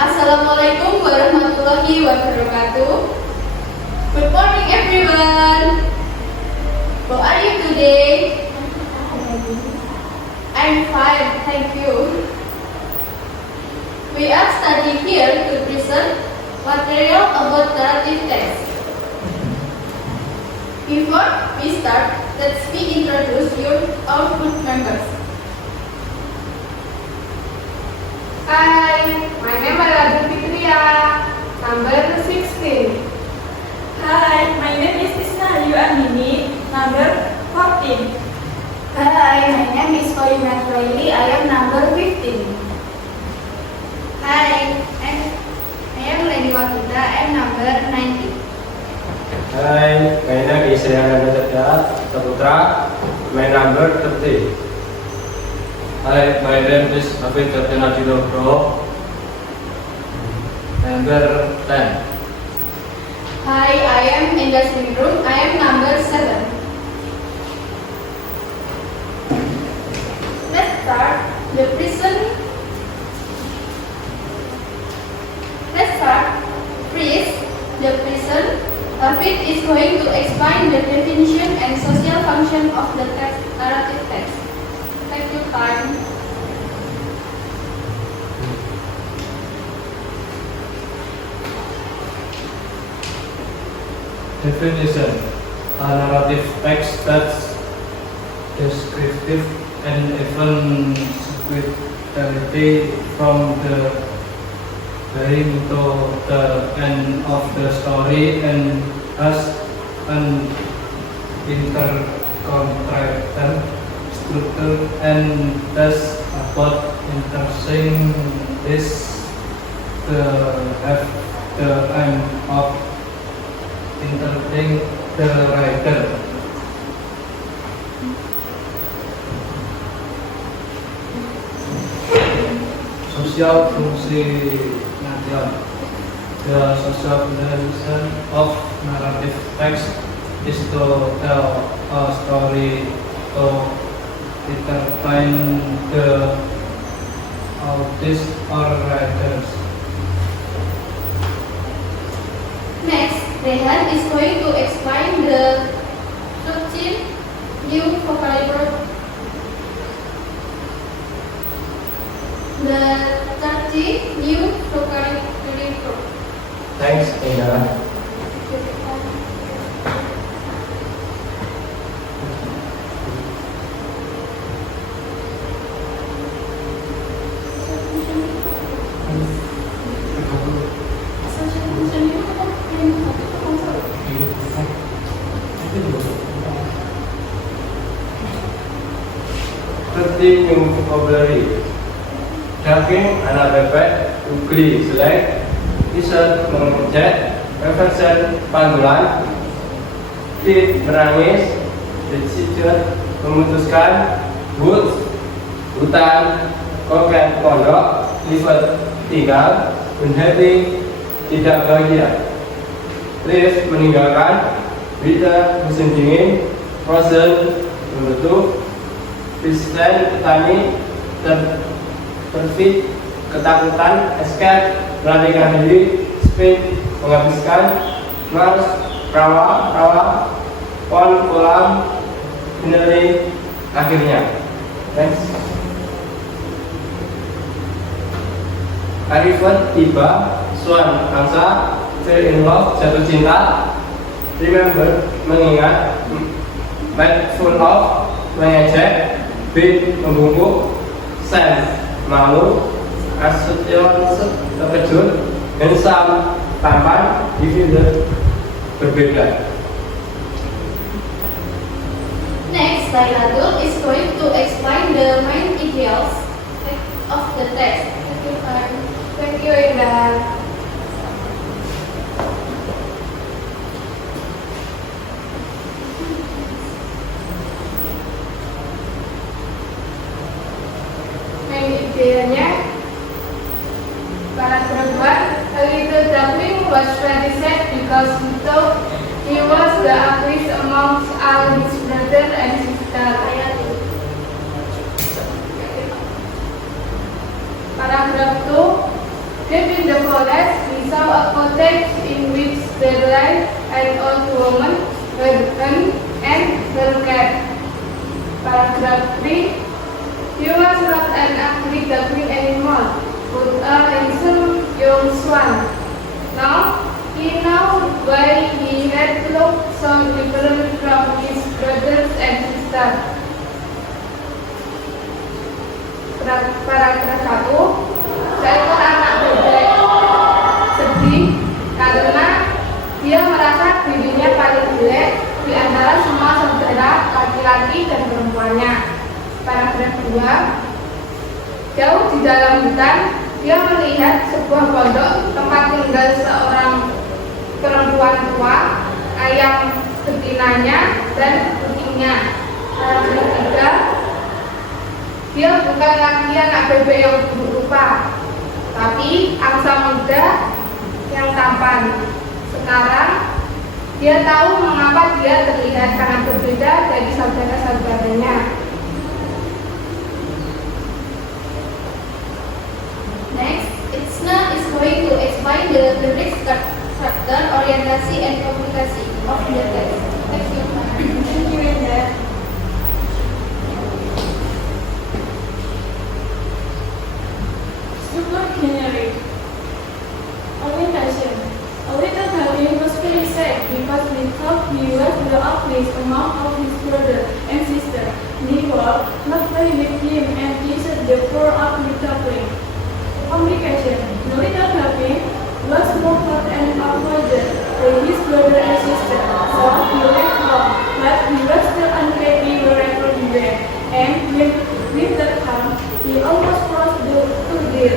Assalamualaikum warahmatullahi wabarakatuh. Good morning everyone. How are you today? I'm fine, thank you. We are studying here to present material about narrative text. Before we start, let's me introduce our group members. Hi, my name is Radha Fitria, number 16. Hi, my name is Isna Ayu Amini, number 14. Hi, my name is Korina Raili. I am number 15. Hi, I am Leni Wakita. I am number 90. Hi, my name is Riyana Satya Saputra, my number 30. Hi, my name is Hafid Katyana Pro, number 10. Hi, I am Indah Sindrum. I am number 7. Let's start the present. Please, the present. Hafid is going to explain the definition and social function of the narrative text. Take your time. Definition: a narrative text that's descriptive and even sequentiality from the beginning to the end of the story and has an interconnected structure and thus about interesting this the have the aim of entertaining the writer. Social function. The social function of narrative text is to tell a story to entertain the audience or writers. Next, Rehan is going to explain the 13 new vocabulary. The 30 new vocabulary. Thanks, Indah. New vocabulary. Daging, anak bebek, ugly, selek, t-shirt, mengejek, reversion, panggilan, fit, menangis, decision, memutuskan, woods, hutan, koket, pondok, lipat, tinggal, unhappy, tidak bahagia, leave, meninggalkan, winter, musim dingin, frozen, membentuk, Kristen, petani, terfit, ketakutan, escape, melarikan diri, speed, menghabiskan, Mars, rawa, pon, kolam, finally, akhirnya. Thanks. Arrival, tiba, swan, angsa, fall in love, jatuh cinta, remember, mengingat, make full of, mengejek, big, membungkuk, sense, malu, asution, terkejut, handsome, tampan, different, berbeda. Next, Lailatul is going to explain the main ideals of the text. Thank you, Indah. Ideanya, para perempuan, a little duckling was very sad because he thought he was the ugliest amongst all his brothers and sisters. Paragraph 2, Deep in the forest, we saw a cottage in which there lived an old woman, her husband, and her cat. Paragraph 3. He was not an ugly duckling anymore, but a handsome young swan. Now, he knew why he had looked so different from his brothers and sisters. Paragraf 1. Seekor anak bebek sedih karena dia merasa dirinya paling jelek di antara semua saudara laki-laki dan perempuannya. Paragraf 2. Jauh di dalam hutan, dia melihat sebuah pondok tempat tinggal seorang perempuan tua, ayam betinanya, dan kucingnya. Paragraf 3. Dia bukan lagi anak bebek yang buruk rupa, tapi angsa muda yang tampan. Sekarang, dia tahu mengapa dia terlihat sangat berbeda dari saudara-saudaranya. Next, Itsna is going to explain the lyric structure, orientasi, and komunikasi of the text. Thank you. Thank you, Linda. Structure generic. Orientation. A little Gavin was very sad because he thought he was the ugliest among all his brothers and sisters. They were not play with him and teased the poor ugly duckling. Communication. The little Gavin was more hurt and avoided by his brother and sister, so he left home, but he was still unhappy wherever he went, and when winter came, he almost crossed the Tudir.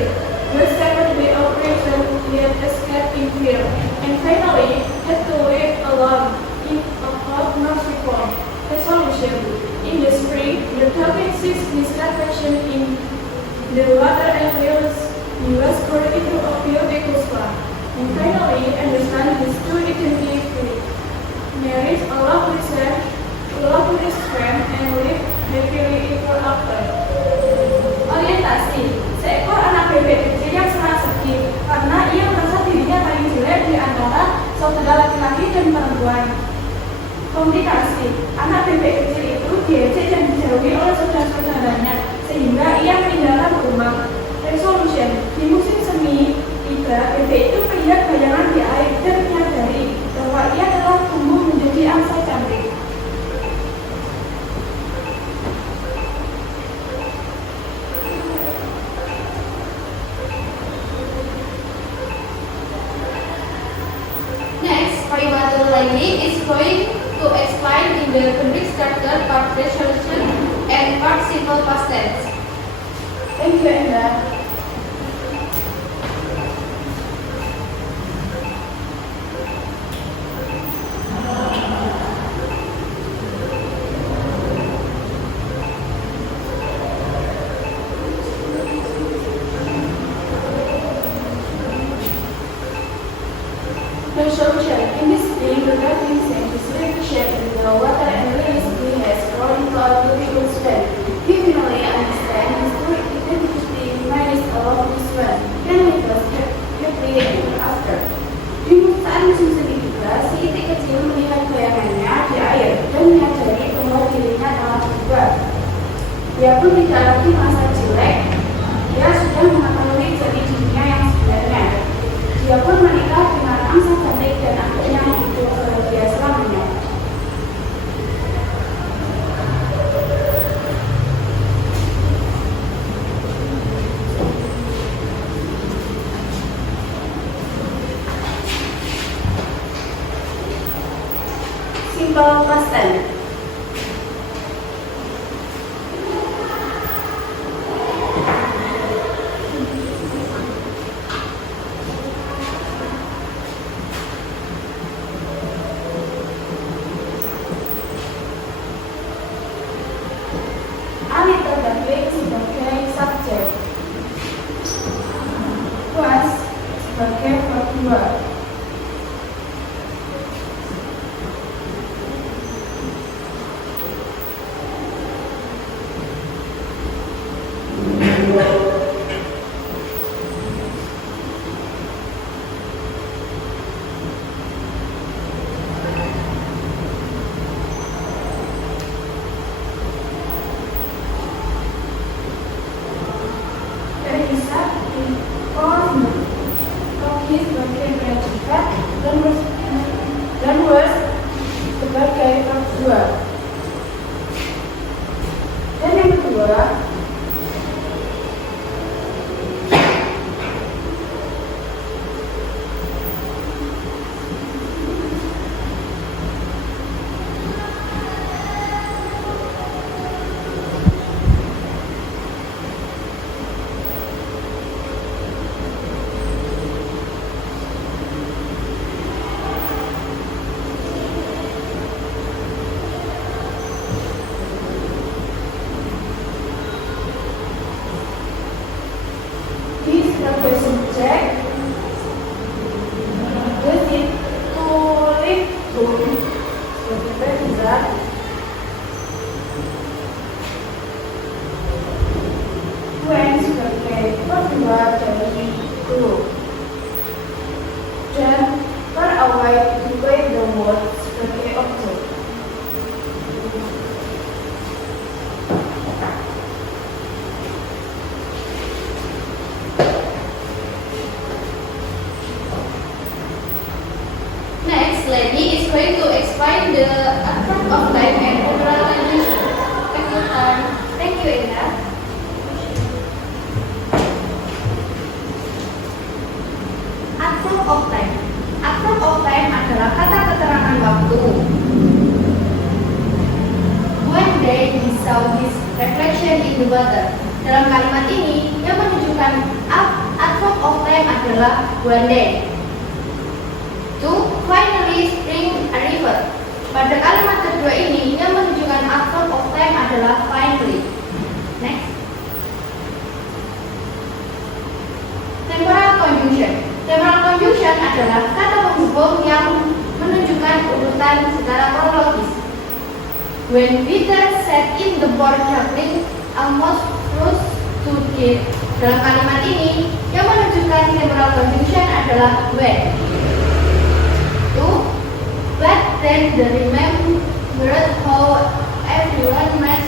The 7-day operation, he had escaped in fear, and finally had to live alone in a hot nursery farm. Resolution. In the spring, the dolphin sees his reflection in the water and realizes he was born into a beautiful swan, and finally understand his true identity. Marries a lovely friend, and live happily ever after. Orientasi. Seekor anak bebek kecil yang sangat sedih karena ia merasa dirinya paling jelek di antara saudara laki-laki dan perempuan. Komunikasi. Anak bebek kecil itu diejek dan dijauhi oleh saudara-saudaranya sehingga ia meninggalkan rumah. Resolution. Di musim semi, bebek itu melihat bayangan di air dan menyadari bahwa ia telah tumbuh menjadi angsa cantik. Next, Paribatul Laili is going to explain in the rubric structure part resolution and part simple past tense. Thank you, Enda. Resolution. In this spring, the dolphin sent his little shape in the water and released he has grown into a beautiful swan. He finally understands his true identity, managed a lovely swan, and lived happily ever after. Di saat musim semi juga, si itik kecil melihat bayangannya di air dan menyadari bahwa dirinya telah berubah. Dia pun tidak lagi merasa jelek, dia sudah mengetahui jati dirinya yang sebenarnya. Dia pun menikah dengan angsa cantik dan akhirnya hidup bahagia selamanya. Simple past tense. Little duckling sebagai subjek, was sebagai verb 2. luar dari huruf. Dan far away juga the word sebagai objek. Next, Lady is going to explain the adverb of time and plural conjunction. Take your time. Thank you, Indah. Adverb of time. Adverb of time adalah kata keterangan waktu. When they saw his reflection in the water. Dalam kalimat ini, yang menunjukkan adverb of time adalah when they. To finally spring a river. Pada kalimat kedua ini, yang menunjukkan adverb of time adalah finally. Next. Temporal conjunction. Temporal conjunction adalah kata penghubung yang menunjukkan urutan secara kronologis. When Peter sat in the boat traveling almost close to death. Dalam kalimat ini, yang menunjukkan temporal conjunction adalah when. But then the remembered how everyone made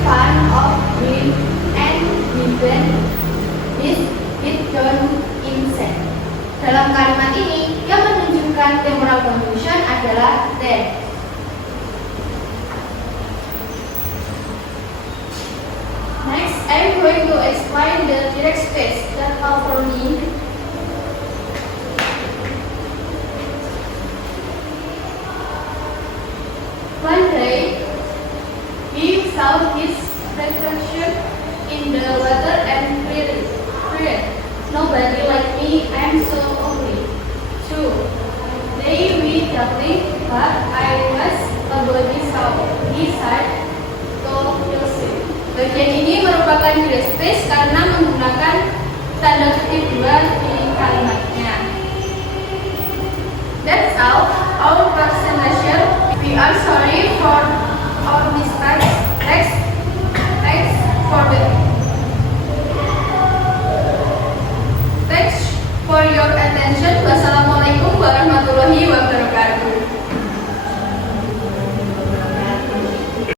fun of him and even it turned insane. Dalam kalimat ini, yang menunjukkan temporal conjunction adalah then. Next, I'm going to explain the direct space that are forming. One day, he saw his reflection in the water and cried, "Nobody like me, I'm so ugly." True, they were traveling, but I was a body soul. He said to Joseph. Bagian ini merupakan direct space karena menggunakan tanda kutip dua di kalimatnya. That's all our presentation. We are sorry for our mistakes.